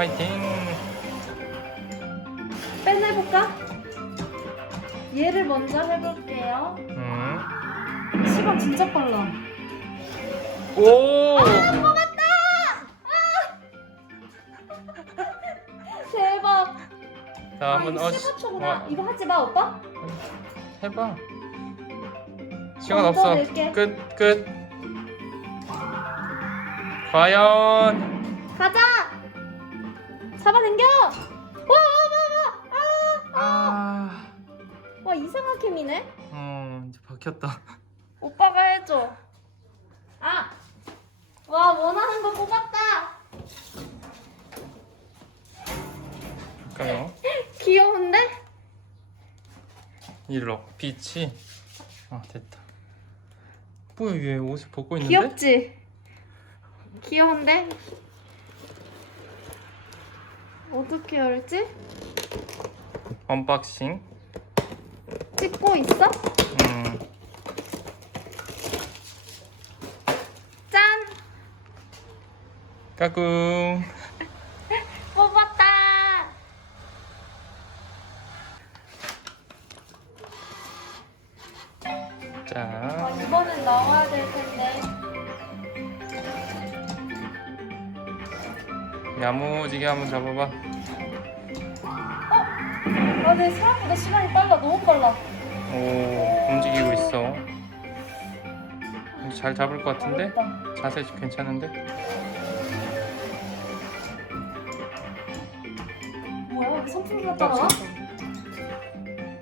화이팅. 빼내볼까? 얘를 먼저 해볼게요. 음. 시간 진짜 빨라. 오. 대박. 자 아, 한번 이거 어. 시가초구나. 와, 이거 하지 마, 오빠. 해봐. 시간 어, 없어. 낼게. 끝 끝. 과연. 가자. 잡아당겨. 와, 와, 와, 와. 아, 아. 와 이상하게 미네. 어 이제 박혔다. 오빠가 해줘. 아, 와 원하는 거 뽑았다. 볼까요? 귀여운데? 일로 빛이. 아 됐다. 뭐야 얘 옷을 벗고 있는데? 귀엽지? 귀여운데? 어떻게 열지? 언박싱. 찍고 있어? 음. 짠! 까꿍. 뽑았다! 자. 아, 이번엔 나와야 될 텐데. 야무지게 한번 잡아봐. 아, 내 생각보다 시간이 빨라. 너무 빨라. 오 움직이고 있어. 잘 잡을 것 같은데? 어렵다. 자세 괜찮은데? 뭐야? 선풍기 갔다 나와?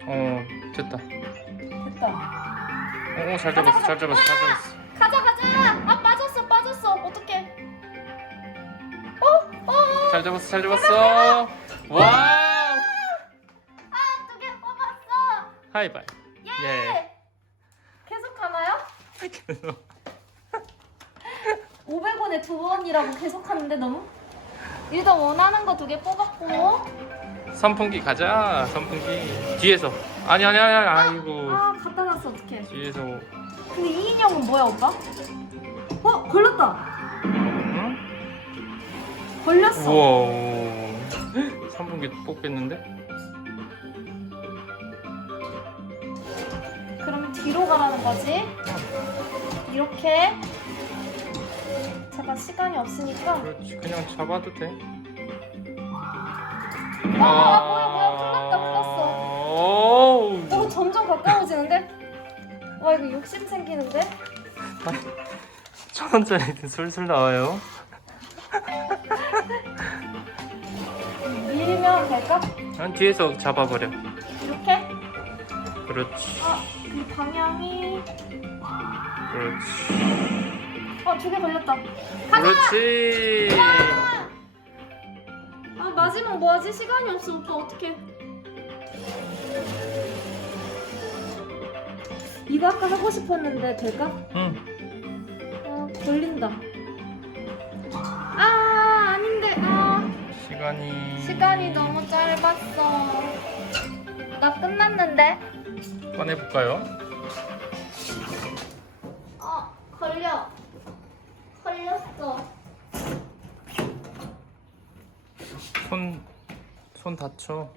어 됐다. 됐다. 오 잘 잡았어 잘 잡았어 잘 잡았어. 잘 잡았어 잘 잡았어. 와 아, 두 개 뽑았어! 하이바이. 예. 계속 가나요? 500원에 두 번이라고 계속 하는데 너무? 일단 원하는 거 두 개 뽑았고 선풍기 가자 선풍기 뒤에서 아니 아니 아니 아니, 아이고 아 갖다 놨어 어떡해 뒤에서 근데 이 인형은 뭐야 오빠? 어? 걸렸다 응? 걸렸어 우와 선풍기 뽑겠는데? 그러면 뒤로 가라는 거지 이렇게 잠깐 시간이 없으니까 그렇지 그냥 잡아도 돼. 아, 아 뭐야 뭐야 풀렸다 풀렸어 오우. 오 점점 가까워지는데? 와 이거 욕심 생기는데? 천 원짜리 술술 나와요. 될까? 난 뒤에서 잡아버려. 이렇게? 그렇지. 아, 그 방향이 그렇지. 어, 두 개 걸렸다. 가자! 그렇지. 아, 마지막 뭐 하지? 시간이 없어. 오빠 어떡해. 이거 아까 하고 싶었는데 될까? 응. 어, 걸린다. 시간이. 시간이 너무 짧았어. 나 끝났는데. 꺼내 볼까요? 어, 걸려. 걸렸어. 손. 손 다쳐.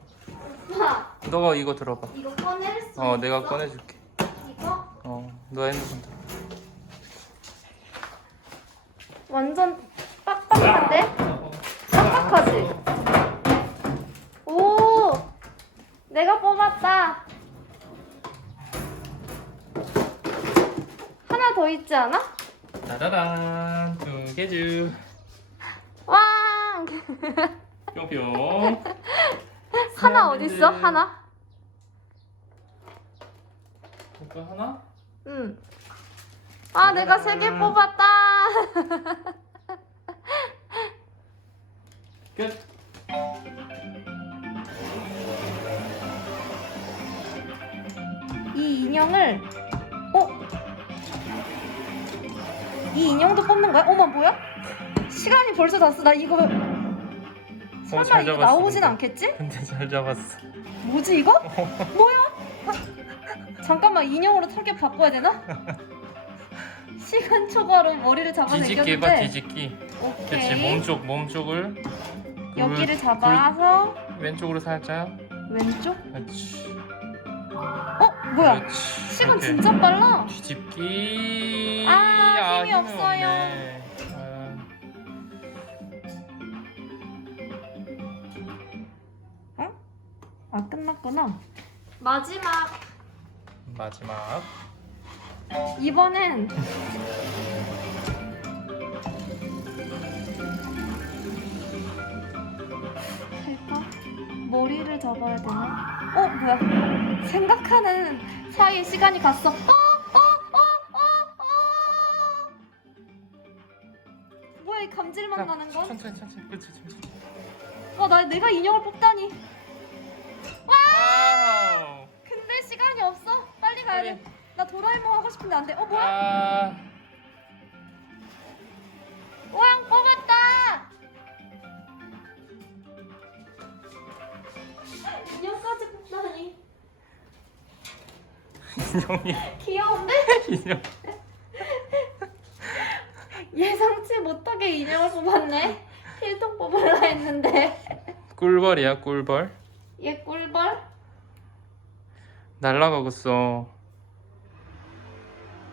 오빠, 너가 이거 들어봐. 이거 꺼낼 수 어, 있어? 내가 꺼내줄게. 이거? 어, 너 핸드폰 들어. 완전 빡빡한데? 빡빡하지? 오! 내가 뽑았다. 하나 더 있지 않아? 짜자란 두 개주. 왕! 뿅뿅. 하나 어딨어? 하나? 오빠 하나? 응. 아, 내가 세 개 뽑았다. 끝. 인형을 어? 이 인형도 뽑는 거야? 어머 뭐야? 시간이 벌써 다나 이거 설마 잘 이거 잡았어, 나오진 근데. 않겠지? 근데 잘 잡았어. 뭐지 이거? 뭐야? 잠깐만 인형으로 타겟 바꿔야 되나? 시간 초과로 머리를 뒤집기 잡아당겼는데 뒤집기. 오케이 그렇지 몸쪽 몸쪽을 여기를 그- 잡아서 왼쪽으로 살짝. 왼쪽. 그렇지. 어 뭐야? 그렇지. 시간 이렇게. 진짜 빨라. 뒤집기. 아, 힘이 없어요. 없네. 아, 아 끝났구나. 마지막 마지막. 이번엔 머리를 잡아야 되나? 어 뭐야? 생각하는 사이에 시간이 갔어. 어, 어, 어, 어, 어. 뭐야 이 감질만 나는 건? 천천히 천천히. 그렇지 천천히. 와, 나 내가 인형을 뽑다니. 와우. 근데 시간이 없어. 빨리 가야 돼. 나 도라에몽 하고 싶은데 안 돼. 어 뭐야? 아. 뽑 인형이 귀여운데? 인형. 예상치 못하게 인형을 뽑았네. 필통 뽑으려 했는데. 꿀벌이야 꿀벌. 얘 꿀벌? 날라가겠어.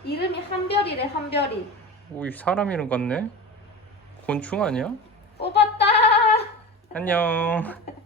이름이 한별이래 한별이. 오이 사람 이름 같네. 곤충 아니야? 뽑았다. 안녕.